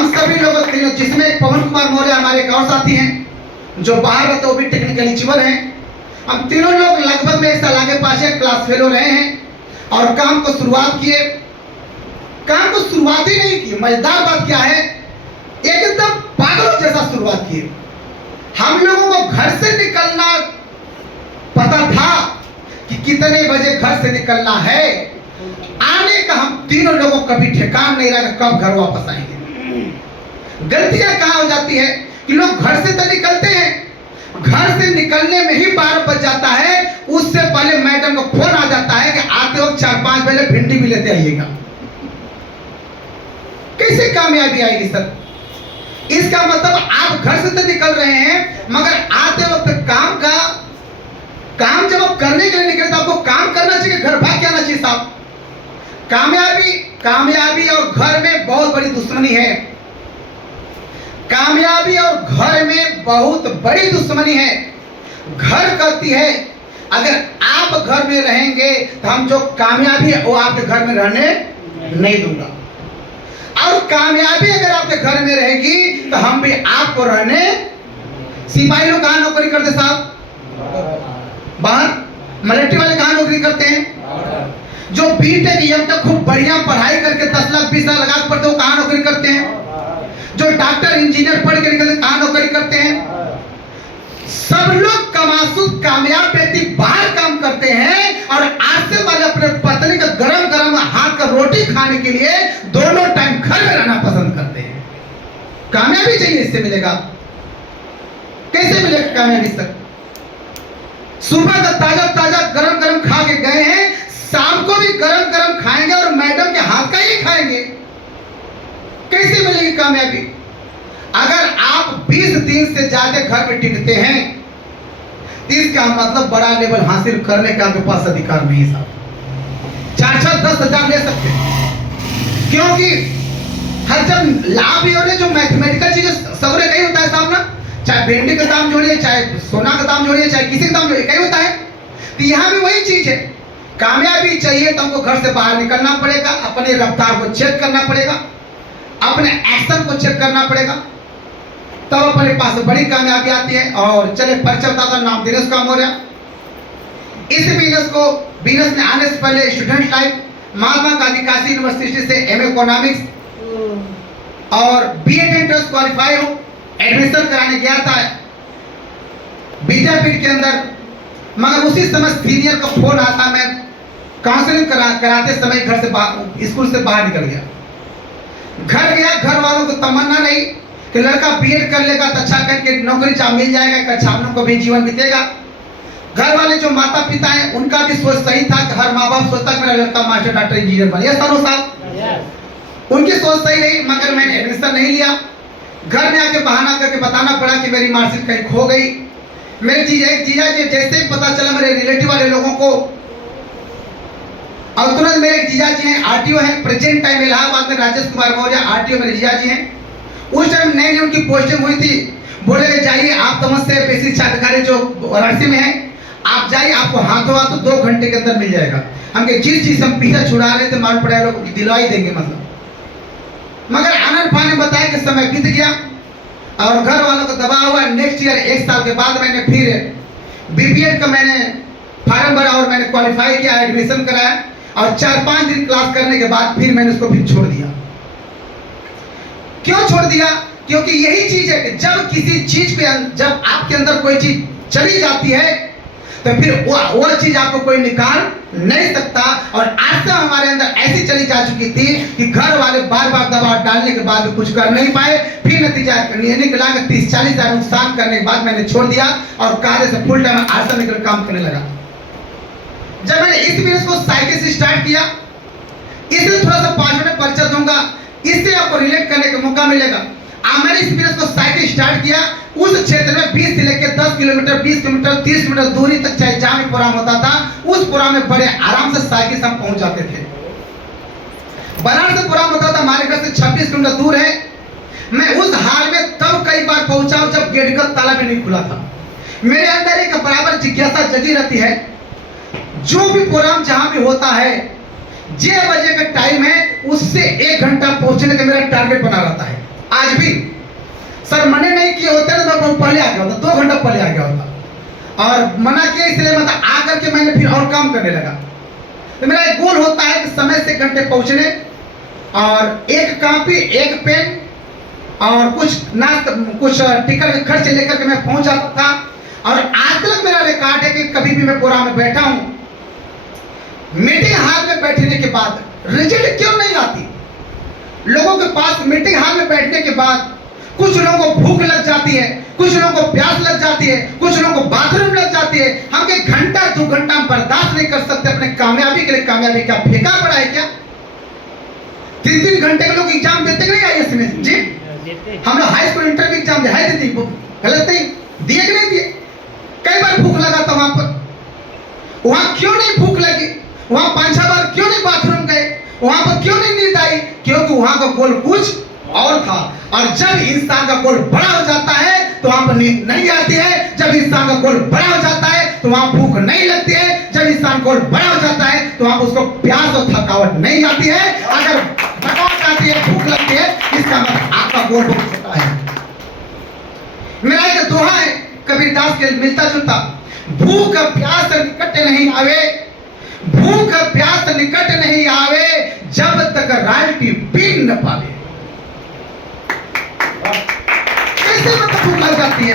हम सभी लोग तीनों, जिसमें पवन कुमार मौर्य हमारे एक और साथी हैं जो बाहर रहते, वो भी टेक्निकली चिवर हैं। हम तीनों लोग लगभग में एक साल आगे पाछे क्लास फेलो रहे हैं और काम को शुरुआत किए। काम को शुरुआत ही नहीं की, मजेदार बात क्या है, एकदम पागलों जैसा शुरुआत की। हम लोगों को घर से निकलना पता था कि कितने बजे घर से निकलना है, आने का हम तीनों लोगों को कभी ठिकान नहीं रहा कब घर वापस आएंगे। गलतियां कहां हो जाती है कि लोग घर से तो निकलते हैं, घर से निकलने में ही 12 बज जाता है, उससे पहले मैडम को फोन आ जाता है कि आते वक्त 4-5 बजे भिंडी भी लेते आइएगा। कैसे कामयाबी आएगी सर? इसका मतलब आप घर से तो निकल रहे हैं, मगर आते वक्त काम जब आप करने के लिए निकले तो आपको काम करना चाहिए, घर भाग के आना चाहिए साहब। कामयाबी और घर में बहुत बड़ी दुश्मनी है। कामयाबी और घर में बहुत बड़ी दुश्मनी है। घर कहती है अगर आप घर में रहेंगे तो हम जो कामयाबी है वो आपके घर में रहने नहीं दूंगा, और कामयाबी अगर आपके घर में रहेगी तो हम भी आपको रहने। सिपाही लोग कहां नौकरी करते साहब? बाहर। मिलिट्री वाले कहां नौकरी करते हैं? जो बीटेक एमटेक खूब बढ़िया पढ़ाई करके 10 लाख 20 लाख लगा के पढ़ते, वो कहां नौकरी करते हैं? जो डॉक्टर इंजीनियर पढ़ के निकलते कहां नौकरी करते हैं? सब लोग कमासुद कामयाब व्यक्ति बाहर काम करते हैं, और आज से वाले अपने पत्नी का गरम गरम हाथ का रोटी खाने के लिए दोनों टाइम घर में रहना पसंद करते हैं। कामयाबी चाहिए, इससे मिलेगा? कैसे मिलेगा कामयाबी सर? सुबह का ताजा ताजा गरम गरम खा के गए हैं, शाम को भी गरम गरम खाएंगे और मैडम के हाथ का ही खाएंगे। कैसे मिलेगी कामयाबी? अगर आप 20 दिन से ज्यादा घर में टिकते हैं, इसका मतलब बड़ा लेवल हासिल करने का आपके पास अधिकार नहीं साहब। 4-10 हजार ले सकते हैं, क्योंकि हर जब लाभ ही हो रहे, जो मैथमेटिकल चीजें सवरे नहीं होता है साहब ना, चाहे भिंडी का दाम जोड़िए, चाहे सोना का दाम जोड़िए, चाहे किसी का दाम जोड़िए, कहीं होता है। तो यहाँ भी वही चीज है, कामयाबी चाहिए तो हमको घर से बाहर निकलना पड़ेगा, अपने रफ्तार को चेक करना पड़ेगा, अपने एक्शन को चेक करना पड़ेगा, तब अपने पास बड़ी कामयाबी आती है। और चले परिचय बताता, नाम दिनेश कुमार मौर्य। इस बिजनेस में आने से पहले student life, Mahatma Gandhi Kashi university से एमए इकोनॉमिक्स और बीएड एंट्रेंस क्वालिफाई हो, एडमिशन कराने गया था विद्यापीठ के अंदर, मगर उसी समय सीनियर का फोन आता, मैं काउंसलिंग कराते समय घर से स्कूल से बाहर निकल गया। घर गया, घर वालों को तमन्ना नहीं कि लड़का बीएड कर लेगा तो अच्छा करके नौकरी चाह मिल जाएगा, कि अच्छा हम लोग को भी जीवन बीतेगा। घर वाले जो माता पिता हैं उनका भी सोच सही था कि हर माँ बाप सोचता कि मेरा लड़का मास्टर डॉक्टर इंजीनियर बने, ये सारों साहब उनकी सोच सही रही, मगर मैंने एडमिशन नहीं लिया। घर में आके बहाना करके बताना पड़ा कि मेरी मार्कशीट कहीं खो गई। मेरे जीजा जी जैसे ही पता चला मेरे रिलेटिव वाले लोगों को, और तुरंत मेरे जीजा जी हैं आरटीओ हैं, प्रेजेंट टाइम इलाहाबाद में राजेश कुमार मौर्य आरटीओ मेरे जीजा जी हैं। उस टाइम नई उनकी पोस्टिंग हुई थी, बोले जाइए आप तमस से बेसिक अधिकारी जो वाराणसी में है, आप जाइए, आपको हाथों हाथ 2 घंटे के अंदर मिल जाएगा। हम जिस चीज हम पीछा छुड़ा रहे थे मालूम पड़ा लोग दिलवाई देंगे मतलब। मगर आनंद फान ने बताया कि समय बीत गया और घर वालों को दबा हुआ। नेक्स्ट ईयर 1 साल के बाद मैंने फिर बीपीएड का मैंने फॉर्म भरा और मैंने क्वालिफाई किया, एडमिशन कराया, और 4-5 दिन क्लास करने के बाद फिर मैंने उसको फिर छोड़ दिया। क्यों छोड़ दिया? क्योंकि यही चीज है कि जब किसी चीज पे, जब आपके अंदर कोई चीज चली जाती है तो फिर वो चीज आपको कोई निकाल नहीं सकता। और आज तक हमारे अंदर ऐसी चली जा चुकी थी कि घर वाले बार बार दबाव डालने के बाद भी कुछ कर नहीं पाए। फिर नतीजा निकला कि 30-40 हजार नुकसान करने के बाद मैंने छोड़ दिया और कार्य से फुल टाइम आशा निकल काम करने लगा। जब मैंने इस बिजनेस को साइकिल से स्टार्ट किया, इसलिए थोड़ा सा 5 मिनट परिचय दूंगा, इससे आपको रिलेट करने का मौका मिलेगा। मैंने इस बिजनेस को साइकिल स्टार्ट किया, उस क्षेत्र में 20 से लेकर 10 किलोमीटर, 20 किलोमीटर, 30 किलोमीटर दूरी तक चाहे जहां भी प्रोग्राम होता था, उस प्रोग्राम में बड़े आराम से साइकिल से हम पहुंच जाते थे। बनारस से प्रोग्राम होता था, हमारे घर से 26 किलोमीटर दूर है। मैं उस हाल में तब कई बार पहुंचा हूं जब गेट का ताला भी नहीं खुला था। मेरे अंदर एक बराबर जिज्ञासा जगी रहती है, जो भी प्रोग्राम जहां भी होता है, 6 बजे का टाइम है, उससे 1 घंटा पहुंचने का मेरा टारगेट बना रहता है। आज भी सर मना नहीं किए होते ना तो मैं पहले आ गया होता, 2 घंटा पहले आ गया होता, और मना किया इसलिए मतलब आकर के मैंने फिर और काम करने लगा। तो मेरा एक गोल होता है कि समय से घंटे पहुंचने, और एक कॉपी, एक पेन और कुछ टिकट के खर्च लेकर के मैं पहुंच जाता था। और आज तक मेरा रिकॉर्ड है कि कभी भी मैं प्रोग्राम में बैठा हूं, मीटिंग हॉल में बैठने के बाद रिजल्ट क्यों नहीं आती? लोगों के पास मीटिंग हॉल में बैठने के बाद कुछ लोगों को भूख लग जाती है, कुछ लोगों को प्यास लग जाती है, कुछ लोगों को बाथरूम लग जाती है। हम के घंटा 2 घंटा हम बर्दाश्त नहीं कर सकते अपने कामयाबी के लिए। कामयाबी क्या फेंका पड़ा है क्या? 3-3 घंटे के लोग एग्जाम देते कि नहीं आईएएस में जी? हम लोग हाई स्कूल इंटर एग्जाम है देती, गलत नहीं दिए कि नहीं दिए? कई बार भूख लगा था वहां पर, वहां क्यों नहीं भूख लगी? वहां 5-6 बार क्यों नहीं बाथरूम गए? वहां पर क्यों नहीं नींद आई? क्योंकि वहां का गोल कुछ और था। और जब इंसान का गोल बड़ा हो जाता है तो वहां पर नींद नहीं आती है। जब इंसान का गोल बड़ा हो जाता है तो वहां भूख नहीं लगती है। जब इंसान गोल बड़ा हो जाता है तो वहां उसको प्यास और थकावट नहीं आती है। अगर थकावट आती है, भूख लगती है, इसका मतलब आपका गोल बहुत छोटा है। मेरा एक दोहा है कबीरदास के मिलता जुलता, भूख प्यास निकट नहीं आवे, भूख प्यास निकट नहीं आवे, जब तक राल्टी पी न पावे। कैसे मतलब भूख लग जाती है?